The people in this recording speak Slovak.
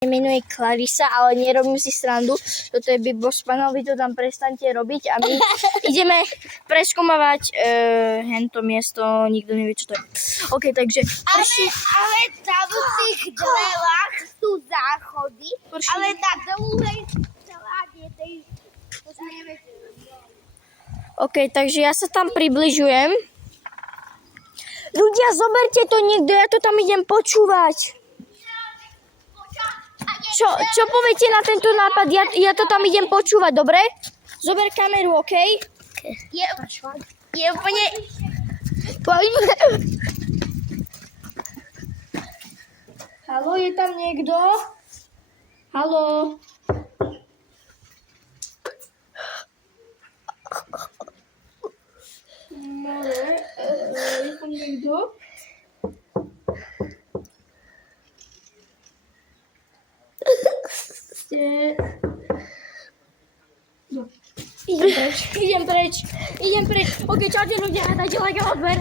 Menuje Clarissa, ale nerobím si srandu. Toto je Big Boss panel, vy to tam prestaňte robiť a my ideme preskúmavať hento miesto, nikto nevie, čo to je. OK, takže... Ale tam v tých dverách sú záchody, ale na druhej strane tej... OK, takže ja sa tam približujem. Ľudia, zoberte to niekto, ja to tam idem počúvať. Čo poviete na tento nápad? Ja to tam idem počúvať, dobre? Zober kameru, OK? Je úplne... Poďme. Haló, je tam niekto? Haló? Je tam niekto? Idem preč. OK, čaute ľudia, dajte like a odber.